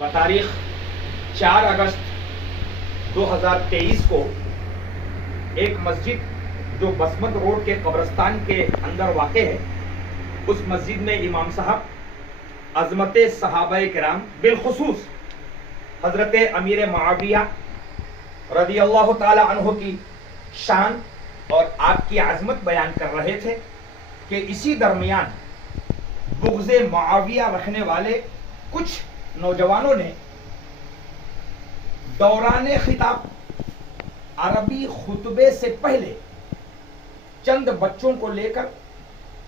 بتاریخ 4 اگست 2023 کو ایک مسجد جو بسمت روڈ کے قبرستان کے اندر واقع ہے، اس مسجد میں امام صاحب عظمت صحابہ کرام بالخصوص حضرت امیر معاویہ رضی اللہ تعالی عنہ کی شان اور آپ کی عظمت بیان کر رہے تھے کہ اسی درمیان بغض معاویہ رکھنے والے کچھ نوجوانوں نے دوران خطاب عربی خطبے سے پہلے چند بچوں کو لے کر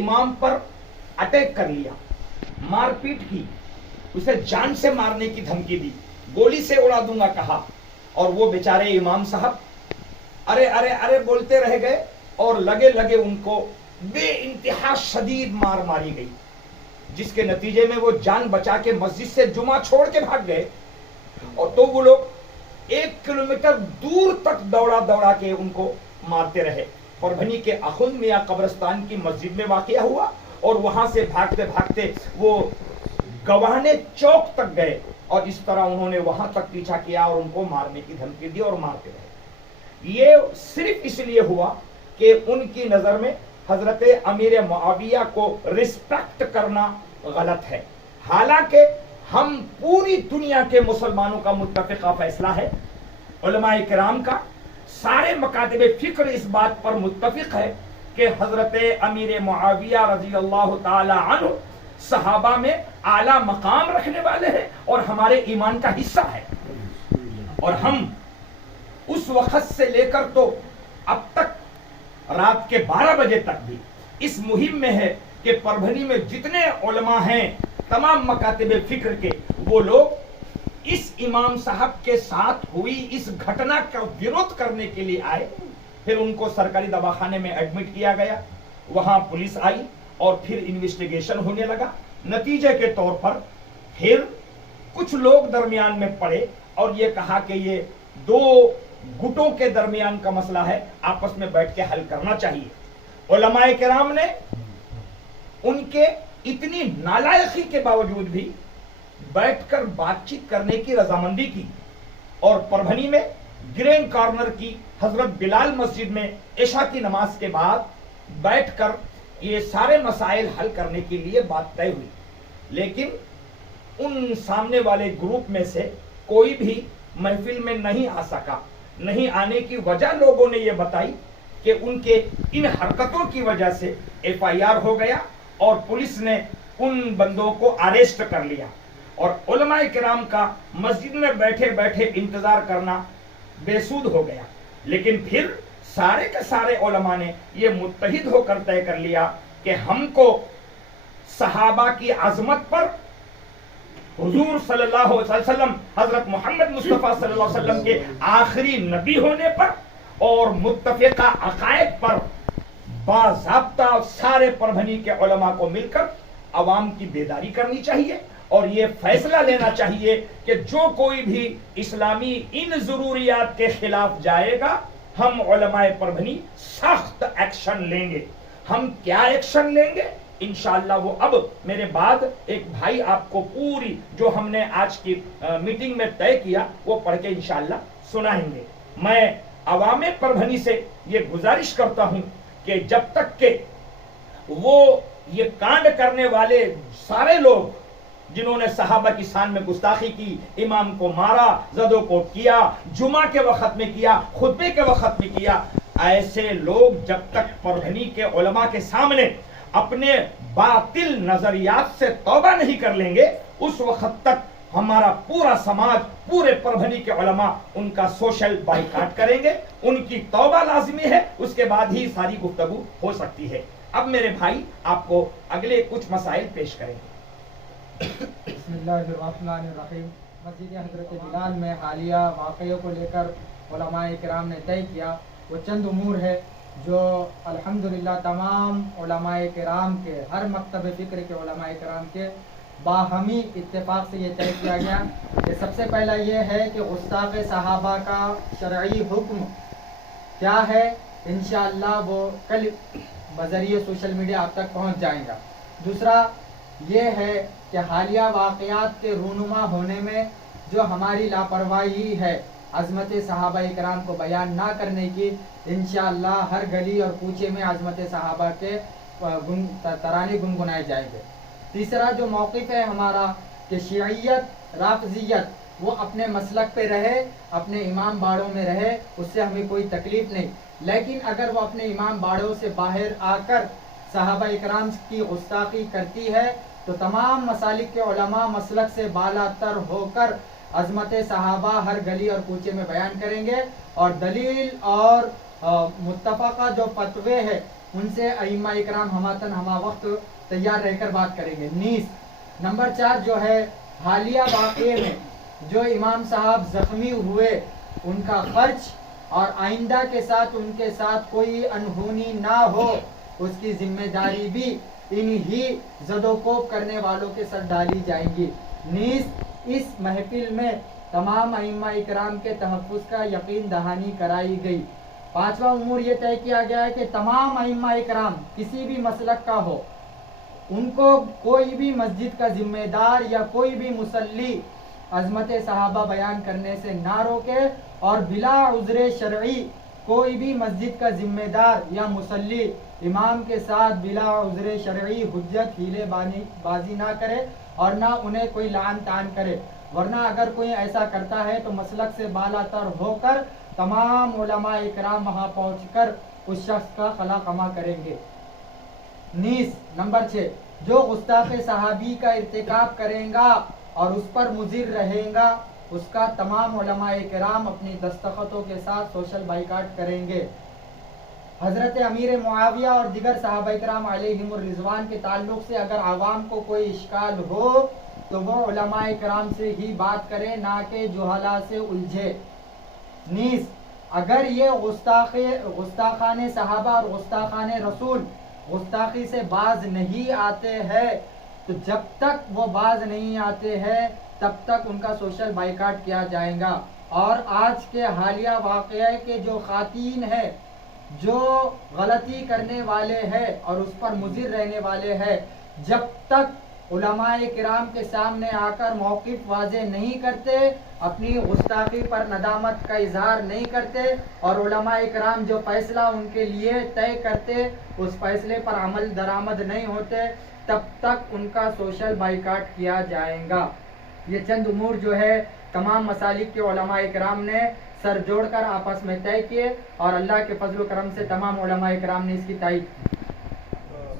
امام پر اٹیک کر لیا، مار پیٹ کی، اسے جان سے مارنے کی دھمکی دی، گولی سے اڑا دوں گا کہا، اور وہ بیچارے امام صاحب ارے ارے ارے بولتے رہ گئے اور لگے لگے ان کو بے انتہا شدید مار ماری گئی، جس کے نتیجے میں وہ جان بچا کے مسجد سے جمعہ چھوڑ کے بھاگ گئے، اور تو وہ لوگ 1 کلومیٹر دور تک دوڑا دوڑا کے ان کو مارتے رہے۔ پربھنی کے اخند میاں قبرستان کی مسجد میں واقعہ ہوا اور وہاں سے بھاگتے بھاگتے وہ گوانے چوک تک گئے، اور اس طرح انہوں نے وہاں تک پیچھا کیا اور ان کو مارنے کی دھمکی دی اور مارتے رہے۔ یہ صرف اس لیے ہوا کہ ان کی نظر میں حضرت امیر معاویہ کو رسپیکٹ کرنا غلط ہے، حالانکہ ہم پوری دنیا کے مسلمانوں کا متفقہ فیصلہ ہے، علماء کرام کا، سارے مکاتب فکر اس بات پر متفق ہے کہ حضرت امیر معاویہ رضی اللہ تعالی عنہ صحابہ میں اعلیٰ مقام رکھنے والے ہیں اور ہمارے ایمان کا حصہ ہے، اور ہم اس وقت سے لے کر تو اب تک رات کے 12 بجے تک بھی اس مہم میں ہے کہ پربھنی میں جتنے علماء ہیں تمام مکاتب فکر کے، وہ لوگ اس امام صاحب کے ساتھ ہوئی اس گھٹنا کا وروਧ کرنے کے لیے آئے۔ پھر ان کو سرکاری دواخانے میں ایڈمٹ کیا گیا، وہاں پولیس آئی اور پھر انویسٹیگیشن ہونے لگا۔ نتیجے کے طور پر پھر کچھ لوگ درمیان میں پڑے اور یہ کہا کہ یہ 2 گٹوں کے درمیان کا مسئلہ ہے، آپس میں بیٹھ کے حل کرنا چاہیے۔ علماء کرام نے ان کے اتنی نالائقی کے باوجود بھی بیٹھ کر بات چیت کرنے کی رضامندی کی، اور پربھنی میں گرین کارنر کی حضرت بلال مسجد میں عشاء کی نماز کے بعد بیٹھ کر یہ سارے مسائل حل کرنے کے لیے بات طے ہوئی، لیکن ان سامنے والے گروپ میں سے کوئی بھی محفل میں نہیں آ سکا۔ نہیں آنے کی وجہ لوگوں نے یہ بتائی کہ ان کے ان حرکتوں کی وجہ سے FIR ہو گیا اور پولیس نے ان بندوں کو اریسٹ کر لیا، اور علماء کرام کا مسجد میں بیٹھے بیٹھے انتظار کرنا بے سود ہو گیا۔ لیکن پھر سارے کے سارے علماء نے یہ متحد ہو کر طے کر لیا کہ ہم کو صحابہ کی عظمت پر، حضور صلی اللہ علیہ وسلم، حضرت محمد مصطفیٰ صلی اللہ علیہ وسلم کے آخری نبی ہونے پر اور متفقہ عقائد پر باضابطہ سارے پربھنی کے علماء کو مل کر عوام کی بیداری کرنی چاہیے، اور یہ فیصلہ لینا چاہیے کہ جو کوئی بھی اسلامی ان ضروریات کے خلاف جائے گا، ہم علماء پربھنی سخت ایکشن لیں گے۔ ہم کیا ایکشن لیں گے انشاءاللہ وہ اب میرے بعد ایک بھائی آپ کو پوری جو ہم نے آج کی میٹنگ میں طے کیا وہ پڑھ کے انشاءاللہ سنائیں گے۔ میں عوام پربھنی سے یہ گزارش کرتا ہوں کہ جب تک کہ وہ یہ کانڈ کرنے والے سارے لوگ جنہوں نے صحابہ کی شان میں گستاخی کی، امام کو مارا، زد و کوٹ کیا، جمعہ کے وقت میں کیا، خطبے کے وقت میں کیا، ایسے لوگ جب تک پربھنی کے علماء کے سامنے اپنے باطل نظریات سے توبہ نہیں کر لیں گے، اس وقت تک ہمارا پورا سماج، پورے پربھنی کے علماء ان کا سوشل بائیکاٹ کریں گے۔ ان کی توبہ لازمی ہے، اس کے بعد ہی ساری گفتگو ہو سکتی ہے۔ اب میرے بھائی آپ کو اگلے کچھ مسائل پیش کریں گے۔ بسم اللہ الرحمن الرحیم۔ مسجد حضرت بلال میں حالیہ واقعوں کو لے کر علماء کرام نے طے کیا، وہ چند امور ہے جو الحمدللہ تمام علماء کرام کے، ہر مکتب فکر کے علماء کرام کے باہمی اتفاق سے یہ طے کیا گیا کہ سب سے پہلا یہ ہے کہ گستاخ صحابہ کا شرعی حکم کیا ہے، انشاءاللہ وہ کل بذریعہ سوشل میڈیا آپ تک پہنچ جائے گا۔ دوسرا یہ ہے کہ حالیہ واقعات کے رونما ہونے میں جو ہماری لاپرواہی ہے عظمت صحابہ کرام کو بیان نہ کرنے کی، انشاءاللہ ہر گلی اور کوچے میں عظمت صحابہ کے ترانے گنگنائے جائیں گے۔ تیسرا جو موقف ہے ہمارا کہ شیعیت رافضیت وہ اپنے مسلک پہ رہے، اپنے امام باڑوں میں رہے، اس سے ہمیں کوئی تکلیف نہیں، لیکن اگر وہ اپنے امام باڑوں سے باہر آ کر صحابہ اکرام کی گستاخی کرتی ہے تو تمام مسالک کے علماء مسلک سے بالا تر ہو کر عظمت صحابہ ہر گلی اور کوچے میں بیان کریں گے، اور دلیل اور متفقہ جو فتوے ہیں ان سے ائمہ اکرام ہماتن ہما وقت تیار رہ کر بات کریں گے۔ نیز نمبر 4 جو ہے حالیہ واقعے میں جو امام صاحب زخمی ہوئے ان کا خرچ اور آئندہ کے ساتھ ان کے ساتھ کوئی انہونی نہ ہو اس کی ذمہ داری بھی انہی زد و کوب کرنے والوں کے سر ڈالی جائیں گی۔ نیز اس محفل میں تمام ائمہ اکرام کے تحفظ کا یقین دہانی کرائی گئی۔ 5واں امور یہ طے کیا گیا ہے کہ تمام ائمہ اکرام کسی بھی مسلک کا ہو، ان کو کوئی بھی مسجد کا ذمہ دار یا کوئی بھی مصلی عظمت صحابہ بیان کرنے سے نہ روکے، اور بلا عذر شرعی کوئی بھی مسجد کا ذمہ دار یا مصلی امام کے ساتھ بلا عذر شرعی حجت ہیلے بازی نہ کرے اور نہ انہیں کوئی لعن طعن کرے، ورنہ اگر کوئی ایسا کرتا ہے تو مسلک سے بالا تر ہو کر تمام علماء اکرام وہاں پہنچ کر اس شخص کا خلا قما کریں گے۔ نیز نمبر 6 جو گستاخ صحابی کا ارتکاب کریں گا اور اس پر مضر رہے گا اس کا تمام علماء کرام اپنی دستخطوں کے ساتھ سوشل بائیکاٹ کریں گے۔ حضرت امیر معاویہ اور دیگر صحابہ کرام علیہم الرضوان کے تعلق سے اگر عوام کو کوئی اشکال ہو تو وہ علماء کرام سے ہی بات کرے، نہ کہ جہلا سے الجھے۔ نیز اگر یہ گستاخان صحابہ اور گستاخان رسول گستاخی سے باز نہیں آتے ہیں تو جب تک وہ باز نہیں آتے ہیں تب تک ان کا سوشل بائیکاٹ کیا جائے گا۔ اور آج کے حالیہ واقعے کے جو خواتین ہیں، جو غلطی کرنے والے ہیں اور اس پر مضر رہنے والے ہیں، جب تک علماء کرام کے سامنے آ کر موقف واضح نہیں کرتے، اپنی گستاخی پر ندامت کا اظہار نہیں کرتے، اور علماء کرام جو فیصلہ ان کے لیے طے کرتے اس فیصلے پر عمل درآمد نہیں ہوتے، تب تک ان کا سوشل بائیکاٹ کیا جائے گا۔ یہ چند امور جو ہے تمام مسالک کے علماء کرام نے سر جوڑ کر آپس میں طے کیے، اور اللہ کے فضل و کرم سے تمام علماء کرام نے اس کی تائید کی۔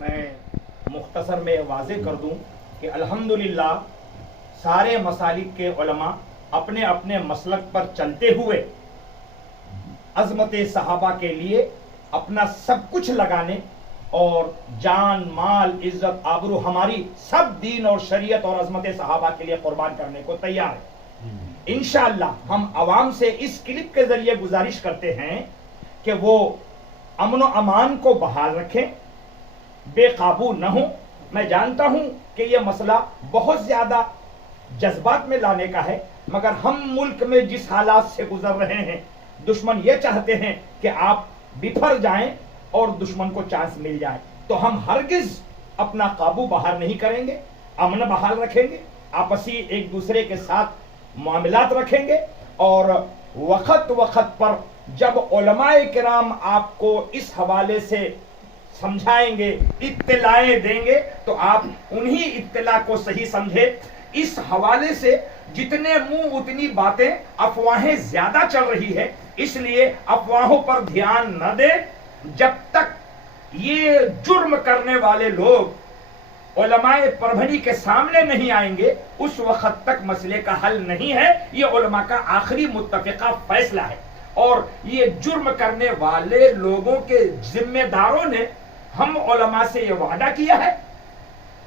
میں مختصر میں واضح کر دوں کہ الحمدللہ سارے مسالک کے علماء اپنے اپنے مسلک پر چلتے ہوئے عظمت صحابہ کے لیے اپنا سب کچھ لگانے اور جان مال عزت آبرو ہماری سب دین اور شریعت اور عظمت صحابہ کے لیے قربان کرنے کو تیار ہے۔ انشاءاللہ ہم عوام سے اس کلپ کے ذریعے گزارش کرتے ہیں کہ وہ امن و امان کو بحال رکھیں، بے قابو نہ ہوں۔ میں جانتا ہوں کہ یہ مسئلہ بہت زیادہ جذبات میں لانے کا ہے، مگر ہم ملک میں جس حالات سے گزر رہے ہیں، دشمن یہ چاہتے ہیں کہ آپ بفر جائیں اور دشمن کو چانس مل جائے، تو ہم ہرگز اپنا قابو بحال نہیں کریں گے، امن بحال رکھیں گے، آپسی ایک دوسرے کے ساتھ معاملات رکھیں گے، اور وقت وقت پر جب علماء کرام آپ کو اس حوالے سے سمجھائیں گے، اطلاعیں دیں گے، تو آپ انہی اطلاع کو صحیح سمجھے۔ اس حوالے سے جتنے منہ اتنی باتیں، افواہیں زیادہ چل رہی ہے، اس لیے افواہوں پر دھیان نہ دیں۔ جب تک یہ جرم کرنے والے لوگ علماء پربھنی کے سامنے نہیں آئیں گے اس وقت تک مسئلے کا حل نہیں ہے۔ یہ علماء کا آخری متفقہ فیصلہ ہے، اور یہ جرم کرنے والے لوگوں کے ذمہ داروں نے ہم علماء سے یہ وعدہ کیا ہے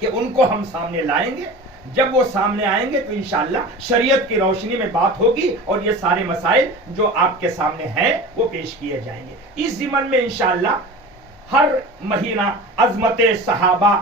کہ ان کو ہم سامنے لائیں گے۔ جب وہ سامنے آئیں گے تو انشاءاللہ شریعت کی روشنی میں بات ہوگی، اور یہ سارے مسائل جو آپ کے سامنے ہیں وہ پیش کیے جائیں گے۔ اس ضمن میں انشاءاللہ ہر مہینہ عظمت صحابہ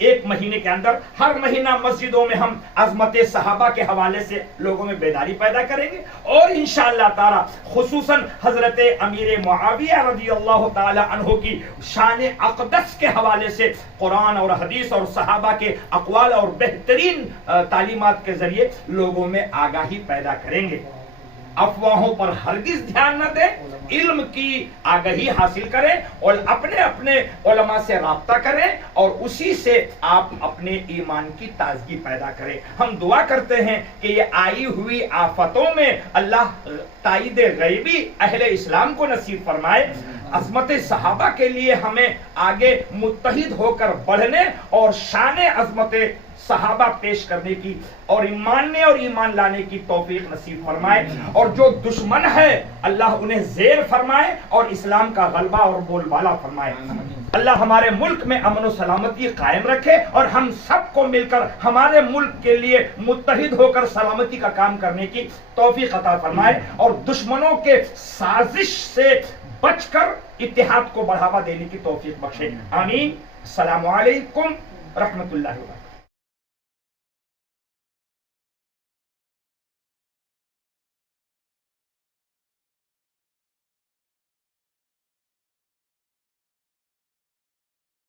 ایک مہینے کے اندر ہر مہینہ مسجدوں میں ہم عظمت صحابہ کے حوالے سے لوگوں میں بیداری پیدا کریں گے، اور انشاءاللہ تعالی خصوصاً حضرت امیر معاویہ رضی اللہ تعالی عنہ کی شان اقدس کے حوالے سے قرآن اور حدیث اور صحابہ کے اقوال اور بہترین تعلیمات کے ذریعے لوگوں میں آگاہی پیدا کریں گے۔ افواہوں پر ہرگز دھیان نہ دیں، علم کی آگاہی حاصل کریں اور اپنے اپنے علماء سے رابطہ کریں اور اسی سے آپ اپنے ایمان کی تازگی پیدا کریں۔ ہم دعا کرتے ہیں کہ یہ آئی ہوئی آفتوں میں اللہ تائید غیبی اہل اسلام کو نصیب فرمائے، عظمت صحابہ کے لیے ہمیں آگے متحد ہو کر بڑھنے اور شان عظمت صحابہ پیش کرنے کی اور ماننے اور ایمان لانے کی توفیق نصیب فرمائے، اور جو دشمن ہے اللہ انہیں زیر فرمائے اور اسلام کا غلبہ اور بول بالا فرمائے۔ اللہ ہمارے ملک میں امن و سلامتی قائم رکھے اور ہم سب کو مل کر ہمارے ملک کے لیے متحد ہو کر سلامتی کا کام کرنے کی توفیق عطا فرمائے، اور دشمنوں کے سازش سے بچ کر اتحاد کو بڑھاوا دینے کی توفیق بخشے۔ آمین۔ السلام علیکم رحمت اللہ وبرکاتہ۔